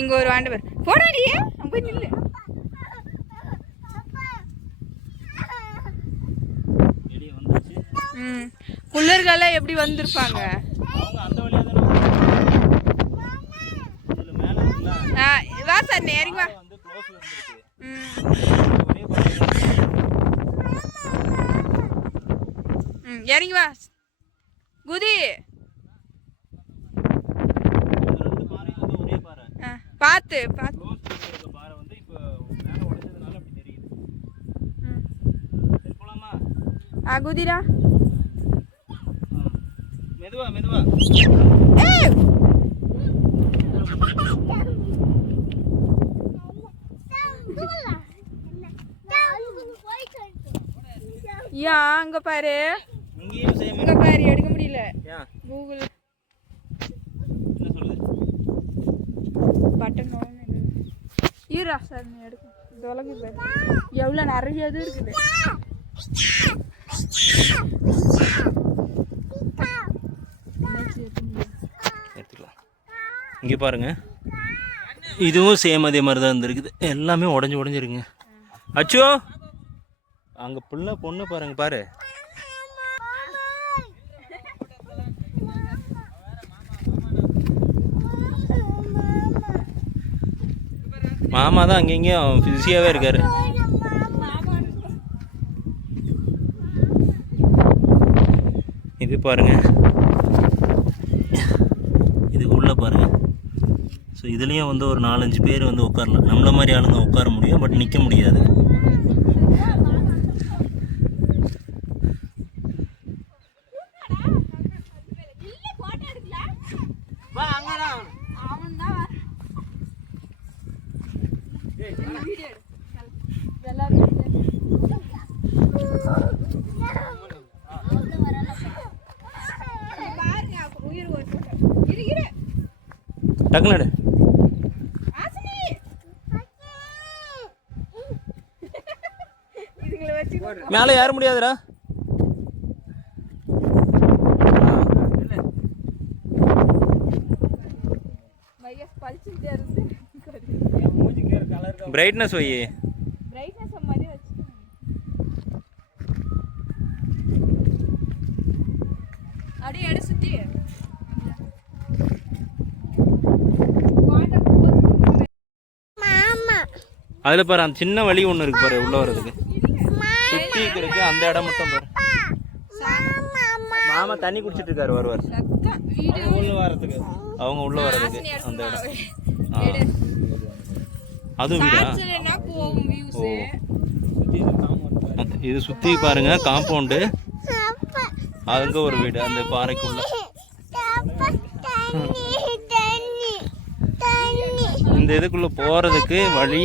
இங்க ஒரு ஆண்டு பேர் போடாடியே போய் நில்லு. வெளியே ம். குள்ளர்கள்லாம் எப்படி வந்திருப்பாங்க? அந்த ஆ, வா சார் இறங்கி வா. ம். ம் இறங்கி வா. குதி ரெண்டு பாறை வந்து ஒரே பாறை ஆ, பார்த்து பார்த்து க்ளோஸ் இருக்க பாறை வந்து இப்போ மேலே உடைஞ்சதுனால அப்படி தெரியுது ம். சரி போலாமா ஆ குதிடா. ஆ. மெதுவா மெதுவா. ஏன் அங்க பாரு. அங்க பாரு எடுக்க முடியல. கூகுள் பட்டன் ஈரா சார் நீ எடுக்க. தொலைக்கு பாரு எவ்வளோ நிறைய இது இருக்குது. எடுத்துக்கலாம். இங்கே பாருங்க. இதுவும் சேம் அதே மாதிரி தான் இருந்திருக்குது. எல்லாமே உடஞ்சி உடஞ்சிருங்க அச்சோ! அங்கே பிள்ளை பொண்ணு பாருங்க பாரு. மாமா தான் அங்கேயும் பிஸியாகவே இருக்கார். இது பாருங்க. இது உள்ள பாருங்க. ஸோ இதுலேயும் வந்து ஒரு நாலஞ்சு பேர் வந்து உட்காரலாம். நம்மள மாதிரி ஆளுங்க உட்கார முடியும் பட் நிற்க முடியாது. டக்குனு மேலே ஏற முடியாதுடா. பழிச்சுட்டே இருந்து. பிரைட்னஸ் வை. பிரைட்னஸ் மாதிரி வச்சு அப்படியே எடு சுத்தி. அதில் பாரு அந்த சின்ன வழி ஒன்று இருக்கு பாரு உள்ள வர்றதுக்கு. சுற்றி இருக்கு அந்த இடம் மட்டும் பாரு. மாமா தண்ணி குடிச்சிட்டு இருக்காரு வருவார். உள்ள வர்றதுக்கு. அவங்க உள்ள வர்றதுக்கு அந்த இடம். வியூஸ் இது சுற்றி பாருங்க காம்பவுண்டு அங்க ஒரு வீடு அந்த பாறைக்குள்ள. இந்த இதுக்குள்ள போறதுக்கு வழி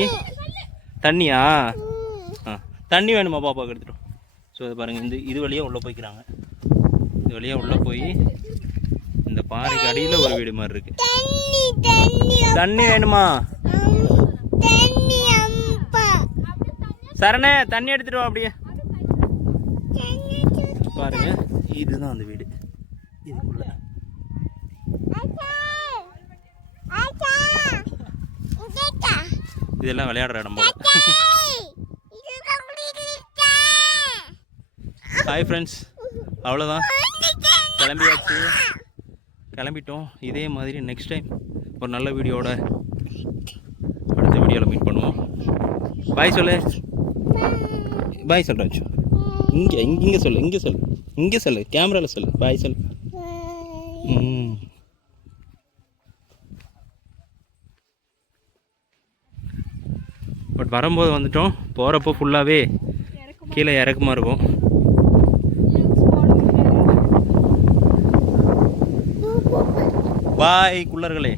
தண்ணியா? ஆ. தண்ணி வேணுமா பாப்பாவுக்கு எடுத்துட்டோம் ஸோ இது பாருங்க இந்த இது வழியாக உள்ளே போய்க்கிறாங்க. இது வழியாக உள்ளே போய் இந்த பாறைக்கு அடியில் ஒரு வீடு மாதிரி இருக்கு. தண்ணி வேணுமா? சரணே தண்ணி எடுத்துட்டு வா அப்படியே. பாருங்க இதுதான் அந்த வீடு. இதுக்குள்ள. இதெல்லாம் விளையாடுற இடம் போல. ஹாய் ஃப்ரெண்ட்ஸ் அவ்வளோதான் கிளம்பியாச்சு. கிளம்பிட்டோம். இதே மாதிரி நெக்ஸ்ட் டைம் ஒரு நல்ல வீடியோட அடுத்த வீடியோவில் மீட் பண்ணுவோம். பாய் சொல்லு. பாய் சொல்கிறாச்சு இங்கே இங்கே இங்கே சொல்லு இங்கே சொல்லு. இங்கே சொல்லு கேமராவில் சொல்லு. பாய் சொல்லு. ம். பட் வரும்போது வந்துட்டோம். போகிறப்போ ஃபுல்லாகவே கீழே இறக்கமாக இருக்கும். பாய் குள்ளர்களே.